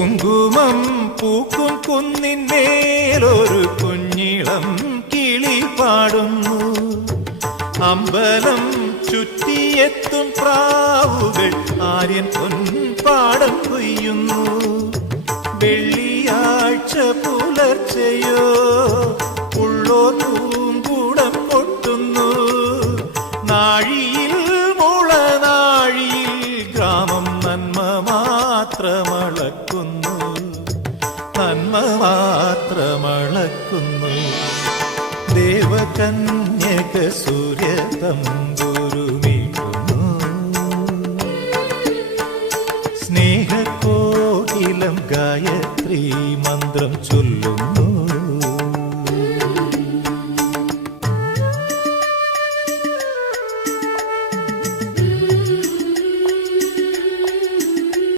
കുങ്കുമം പൂക്കും കുന്നിന്മേലൊരു കുഞ്ഞിളം കിളി പാടുന്നു. അമ്പലം ചുറ്റിയെത്തും പ്രാവുകൾ ആര്യൻ പൊൻപാടം കൊയ്യുന്നു. വെള്ളിയാഴ്ച പുലർച്ചയോ ഉള്ളോ പൂങ്കൂടം കൊട്ടുന്നു. നാഴിയിൽ മുളനാഴിയിൽ ഗ്രാമം നന്മ മാത്രമളക്കുന്നു, നന്മ മാത്രമളക്കുന്നു. ദേവകന്യക സൂര്യ തമ്പുരുമീട്ടുന്നു. സ്നേഹക്കോകിലം ഗായത്രി മന്ത്രം ചൊല്ലുന്നു.